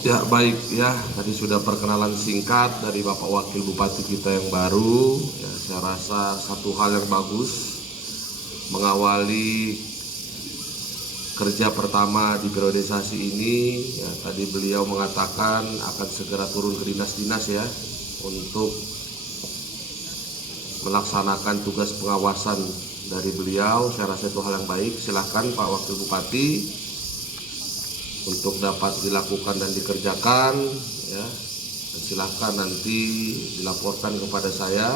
Ya baik ya, tadi sudah perkenalan singkat dari Bapak Wakil Bupati kita yang baru. Ya, saya rasa satu hal yang bagus mengawali kerja pertama di periodisasi ini. Ya, tadi beliau mengatakan akan segera turun ke dinas-dinas ya untuk melaksanakan tugas pengawasan dari beliau. Saya rasa itu hal yang baik. Silahkan Pak Wakil Bupati untuk dapat dilakukan dan dikerjakan ya, dan silakan nanti dilaporkan kepada saya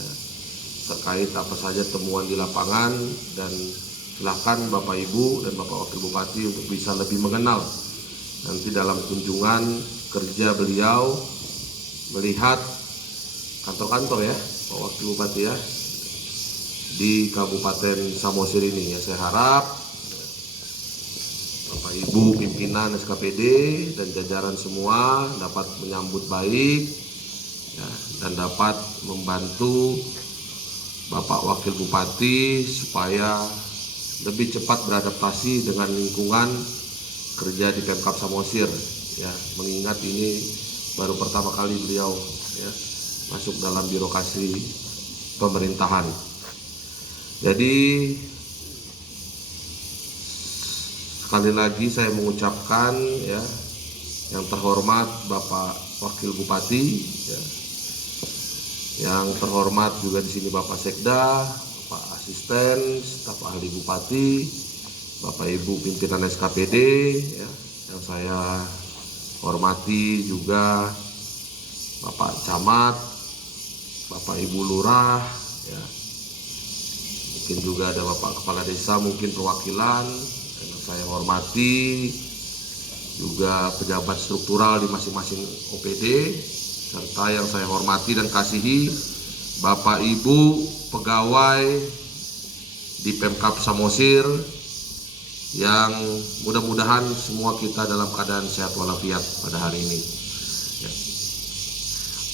ya, terkait apa saja temuan di lapangan, dan silakan Bapak Ibu dan Bapak Wakil Bupati untuk bisa lebih mengenal nanti dalam kunjungan kerja beliau, melihat kantor-kantor ya Pak Wakil Bupati ya di Kabupaten Samosir ini ya. Saya harap Bapak Ibu pimpinan SKPD dan jajaran semua dapat menyambut baik ya, dan dapat membantu Bapak Wakil Bupati supaya lebih cepat beradaptasi dengan lingkungan kerja di Pemkab Samosir ya, mengingat ini baru pertama kali beliau ya masuk dalam birokrasi pemerintahan. Jadi sekali lagi saya mengucapkan ya, yang terhormat Bapak Wakil Bupati ya, yang terhormat juga di sini Bapak Sekda, Bapak Asisten, staf ahli Bupati, Bapak Ibu pimpinan SKPD ya, yang saya hormati juga Bapak Camat, Bapak Ibu Lurah ya, mungkin juga ada Bapak Kepala Desa, mungkin perwakilan yang saya hormati, juga pejabat struktural di masing-masing OPD, serta yang saya hormati dan kasihi Bapak Ibu pegawai di Pemkab Samosir, yang mudah-mudahan semua kita dalam keadaan sehat walafiat pada hari ini ya.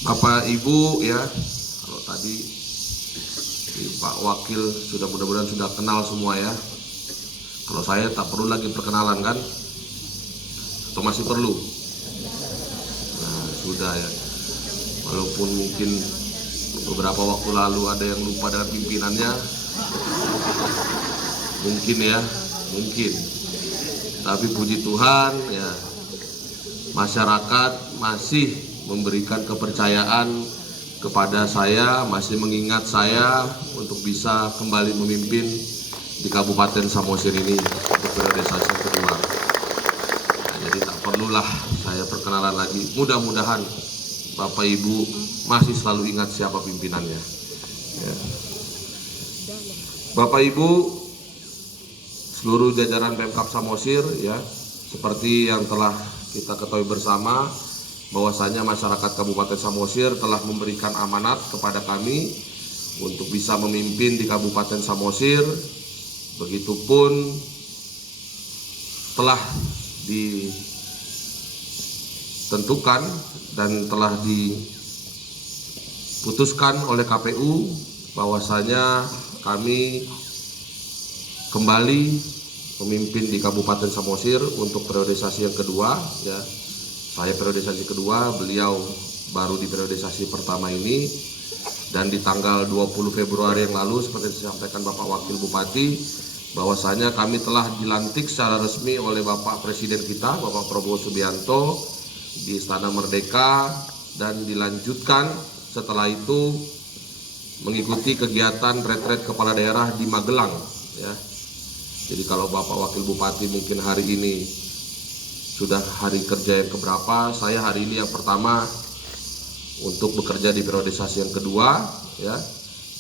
Bapak Ibu ya, kalau tadi Pak Wakil sudah mudah-mudahan sudah kenal semua ya. Kalau saya tak perlu lagi perkenalan kan? Atau masih perlu? Nah sudah ya. Walaupun mungkin beberapa waktu lalu ada yang lupa dengan pimpinannya, mungkin ya, mungkin. Tapi puji Tuhan ya, masyarakat masih memberikan kepercayaan kepada saya, masih mengingat saya untuk bisa kembali memimpin di Kabupaten Samosir ini untuk periodisasi kedua. Nah, jadi tak perlulah saya perkenalan lagi. Mudah-mudahan Bapak Ibu masih selalu ingat siapa pimpinannya. Ya. Bapak Ibu, seluruh jajaran Pemkab Samosir ya, seperti yang telah kita ketahui bersama, bahwasanya masyarakat Kabupaten Samosir telah memberikan amanat kepada kami untuk bisa memimpin di Kabupaten Samosir. Begitupun telah ditentukan dan telah diputuskan oleh KPU bahwasanya kami kembali memimpin di Kabupaten Samosir untuk periodisasi yang kedua ya. Saya periodisasi kedua, beliau baru di periodisasi pertama ini, dan di tanggal 20 Februari yang lalu seperti disampaikan Bapak Wakil Bupati bahwasanya kami telah dilantik secara resmi oleh Bapak Presiden kita, Bapak Prabowo Subianto, di Istana Merdeka, dan dilanjutkan setelah itu mengikuti kegiatan retret kepala daerah di Magelang ya. Jadi kalau Bapak Wakil Bupati mungkin hari ini sudah hari kerja yang keberapa, saya hari ini yang pertama untuk bekerja di periodisasi yang kedua ya,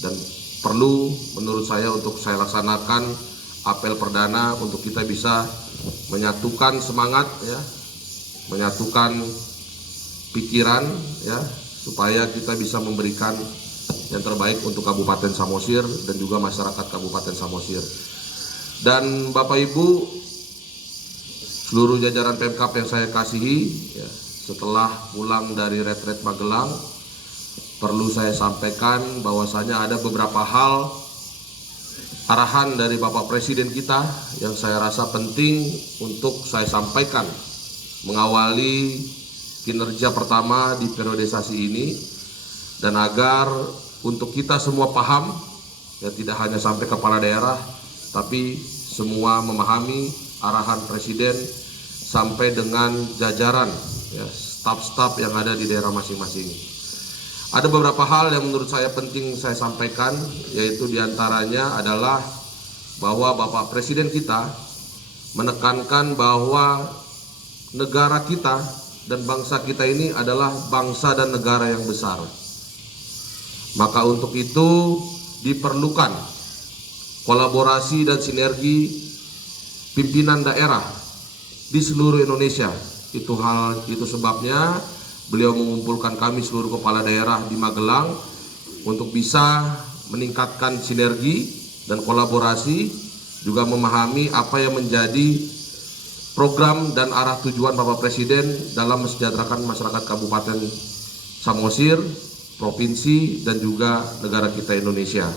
dan perlu menurut saya untuk saya laksanakan apel perdana untuk kita bisa menyatukan semangat ya, menyatukan pikiran ya, supaya kita bisa memberikan yang terbaik untuk Kabupaten Samosir dan juga masyarakat Kabupaten Samosir. Dan Bapak Ibu, seluruh jajaran Pemkab yang saya kasihi ya, setelah pulang dari retret Magelang, perlu saya sampaikan bahwasanya ada beberapa hal arahan dari Bapak Presiden kita yang saya rasa penting untuk saya sampaikan mengawali kinerja pertama di periodisasi ini, dan agar untuk kita semua paham, ya tidak hanya sampai kepala daerah, tapi semua memahami arahan Presiden sampai dengan jajaran, ya, staf-staf yang ada di daerah masing-masing. Ada beberapa hal yang menurut saya penting saya sampaikan, yaitu diantaranya adalah bahwa Bapak Presiden kita menekankan bahwa negara kita dan bangsa kita ini adalah bangsa dan negara yang besar. Maka untuk itu diperlukan kolaborasi dan sinergi pimpinan daerah di seluruh Indonesia. Itu sebabnya beliau mengumpulkan kami seluruh kepala daerah di Magelang untuk bisa meningkatkan sinergi dan kolaborasi, juga memahami apa yang menjadi program dan arah tujuan Bapak Presiden dalam mensejahterakan masyarakat Kabupaten Samosir, provinsi, dan juga negara kita Indonesia.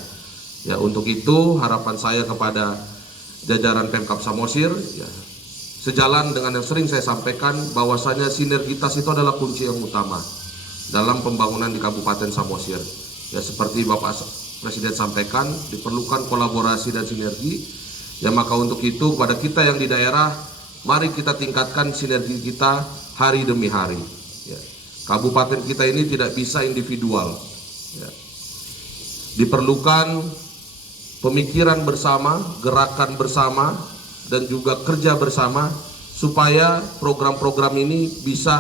Ya, untuk itu harapan saya kepada jajaran Pemkab Samosir, ya, sejalan dengan yang sering saya sampaikan, bahwasanya sinergitas itu adalah kunci yang utama dalam pembangunan di Kabupaten Samosir. Ya, seperti Bapak Presiden sampaikan, diperlukan kolaborasi dan sinergi. Ya, maka untuk itu kepada kita yang di daerah, mari kita tingkatkan sinergi kita hari demi hari. Ya. Kabupaten kita ini tidak bisa individual. Ya. Diperlukan pemikiran bersama, gerakan bersama, dan juga kerja bersama supaya program-program ini bisa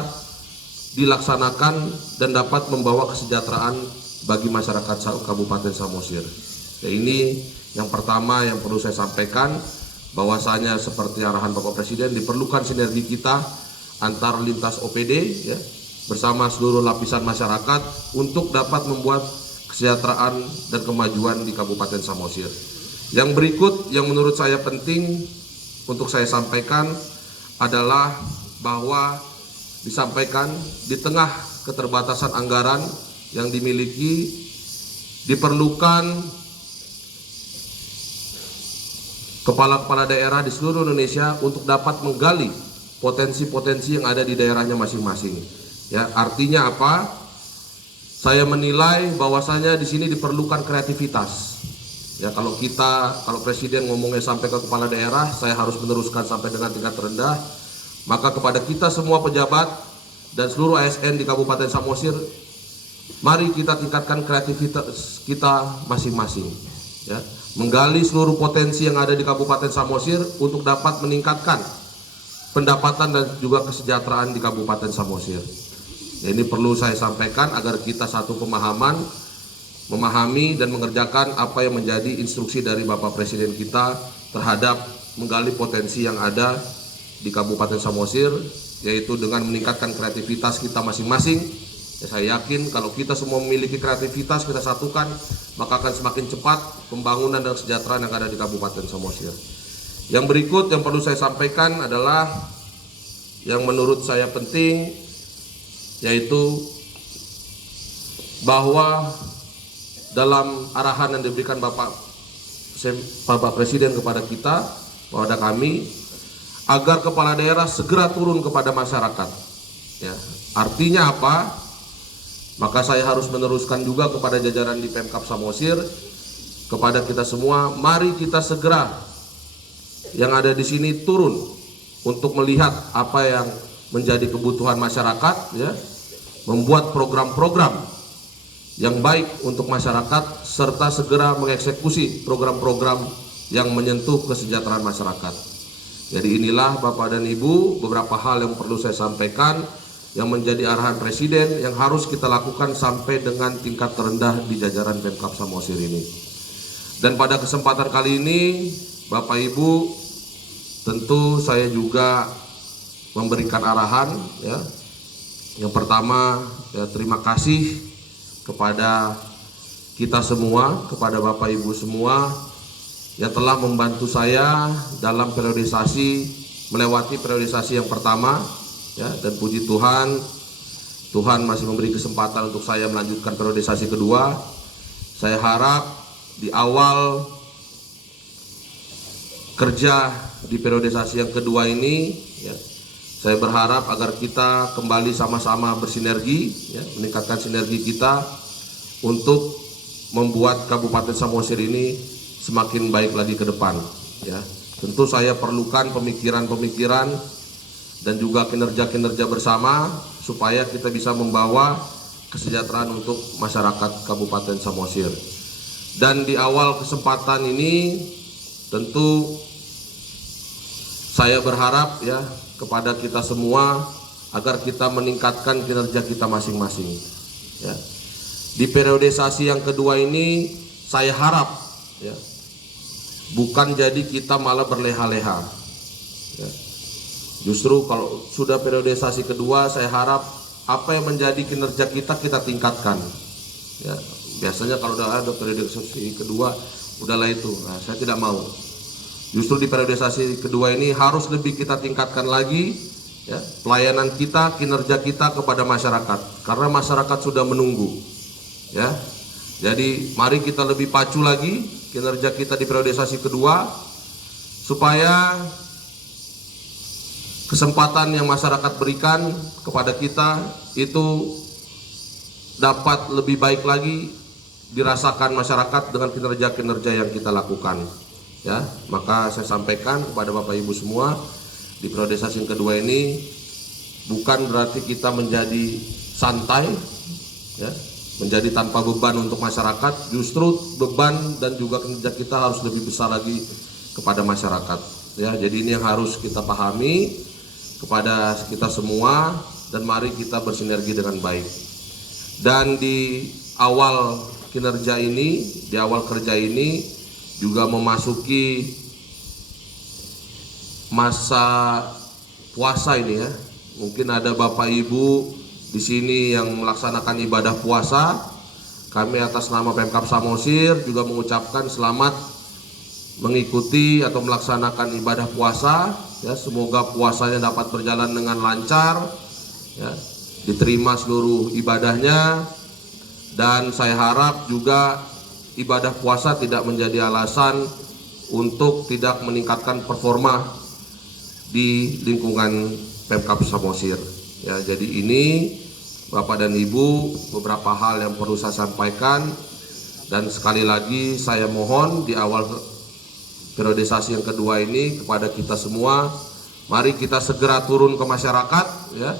dilaksanakan dan dapat membawa kesejahteraan bagi masyarakat Kabupaten Samosir. Ya, ini yang pertama yang perlu saya sampaikan, bahwasanya seperti arahan Bapak Presiden, diperlukan sinergi kita antar lintas OPD, ya, bersama seluruh lapisan masyarakat untuk dapat membuat kesejahteraan dan kemajuan di Kabupaten Samosir. Yang berikut yang menurut saya penting untuk saya sampaikan adalah bahwa disampaikan di tengah keterbatasan anggaran yang dimiliki, diperlukan kepala-kepala daerah di seluruh Indonesia untuk dapat menggali potensi-potensi yang ada di daerahnya masing-masing. Ya, artinya apa? Saya menilai bahwasanya di sini diperlukan kreativitas. Ya, kalau Presiden ngomongnya sampai ke kepala daerah, saya harus meneruskan sampai dengan tingkat terendah. Maka kepada kita semua pejabat dan seluruh ASN di Kabupaten Samosir, mari kita tingkatkan kreativitas kita masing-masing. Ya, menggali seluruh potensi yang ada di Kabupaten Samosir untuk dapat meningkatkan pendapatan dan juga kesejahteraan di Kabupaten Samosir. Ya, ini perlu saya sampaikan agar kita satu pemahaman, memahami dan mengerjakan apa yang menjadi instruksi dari Bapak Presiden kita terhadap menggali potensi yang ada di Kabupaten Samosir, yaitu dengan meningkatkan kreativitas kita masing-masing. Ya, saya yakin kalau kita semua memiliki kreativitas, kita satukan, maka akan semakin cepat pembangunan dan kesejahteraan yang ada di Kabupaten Samosir. Yang berikut yang perlu saya sampaikan adalah yang menurut saya penting, yaitu bahwa dalam arahan yang diberikan Bapak Presiden kepada kita, kepada kami, agar kepala daerah segera turun kepada masyarakat. Ya, artinya apa? Maka saya harus meneruskan juga kepada jajaran di Pemkab Samosir, kepada kita semua, mari kita segera yang ada di sini turun untuk melihat apa yang menjadi kebutuhan masyarakat, ya, membuat program-program yang baik untuk masyarakat, serta segera mengeksekusi program-program yang menyentuh kesejahteraan masyarakat. Jadi inilah Bapak dan Ibu beberapa hal yang perlu saya sampaikan, yang menjadi arahan Presiden yang harus kita lakukan sampai dengan tingkat terendah di jajaran Pemkab Samosir ini. Dan pada kesempatan kali ini, Bapak Ibu, tentu saya juga memberikan arahan, ya. Yang pertama, ya, terima kasih kepada kita semua, kepada Bapak Ibu semua yang telah membantu saya dalam periodisasi, melewati periodisasi yang pertama, ya, dan puji Tuhan, Tuhan masih memberi kesempatan untuk saya melanjutkan periodisasi kedua. Saya harap di awal kerja di periodisasi yang kedua ini, ya, Saya berharap agar kita kembali sama-sama bersinergi, ya, meningkatkan sinergi kita untuk membuat Kabupaten Samosir ini semakin baik lagi ke depan. Ya, tentu saya perlukan pemikiran-pemikiran dan juga kinerja-kinerja bersama supaya kita bisa membawa kesejahteraan untuk masyarakat Kabupaten Samosir. Dan di awal kesempatan ini tentu saya berharap ya kepada kita semua agar kita meningkatkan kinerja kita masing-masing. Ya. Di periodisasi yang kedua ini saya harap ya, bukan jadi kita malah berleha-leha. Ya. Justru kalau sudah periodisasi kedua, saya harap apa yang menjadi kinerja kita tingkatkan. Ya. Biasanya kalau udah ada periodisasi kedua, udahlah itu. Nah, saya tidak mau. Justru di periodisasi kedua ini harus lebih kita tingkatkan lagi ya, pelayanan kita, kinerja kita kepada masyarakat, karena masyarakat sudah menunggu ya. Jadi mari kita lebih pacu lagi kinerja kita di periodisasi kedua supaya kesempatan yang masyarakat berikan kepada kita itu dapat lebih baik lagi dirasakan masyarakat dengan kinerja-kinerja yang kita lakukan. Ya, maka saya sampaikan kepada Bapak Ibu semua, di periodisasi yang kedua ini bukan berarti kita menjadi santai, ya, menjadi tanpa beban untuk masyarakat. Justru beban dan juga kinerja kita harus lebih besar lagi kepada masyarakat. Ya, jadi ini yang harus kita pahami kepada kita semua dan mari kita bersinergi dengan baik. Dan di awal kinerja ini, di awal kerja ini juga memasuki masa puasa ini ya. Mungkin ada Bapak Ibu di sini yang melaksanakan ibadah puasa. Kami atas nama Pemkab Samosir juga mengucapkan selamat mengikuti atau melaksanakan ibadah puasa ya. Semoga puasanya dapat berjalan dengan lancar ya, diterima seluruh ibadahnya, dan saya harap juga ibadah puasa tidak menjadi alasan untuk tidak meningkatkan performa di lingkungan Pemkab Samosir. Ya, jadi ini Bapak dan Ibu beberapa hal yang perlu saya sampaikan, dan sekali lagi saya mohon di awal periodisasi yang kedua ini kepada kita semua, mari kita segera turun ke masyarakat, ya,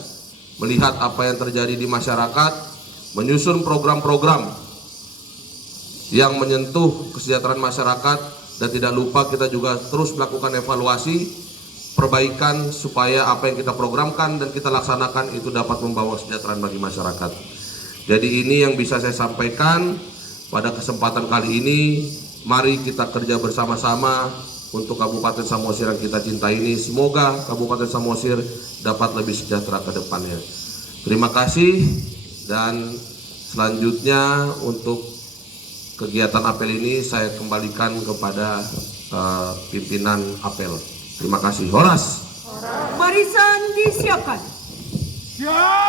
melihat apa yang terjadi di masyarakat, menyusun program-program yang menyentuh kesejahteraan masyarakat, dan tidak lupa kita juga terus melakukan evaluasi perbaikan supaya apa yang kita programkan dan kita laksanakan itu dapat membawa kesejahteraan bagi masyarakat. Jadi ini yang bisa saya sampaikan pada kesempatan kali ini. Mari kita kerja bersama-sama untuk Kabupaten Samosir yang kita cintai ini. Semoga Kabupaten Samosir dapat lebih sejahtera ke depannya. Terima kasih, dan selanjutnya untuk kegiatan apel ini saya kembalikan kepada pimpinan apel. Terima kasih. Horas. Barisan disiapkan. Siap.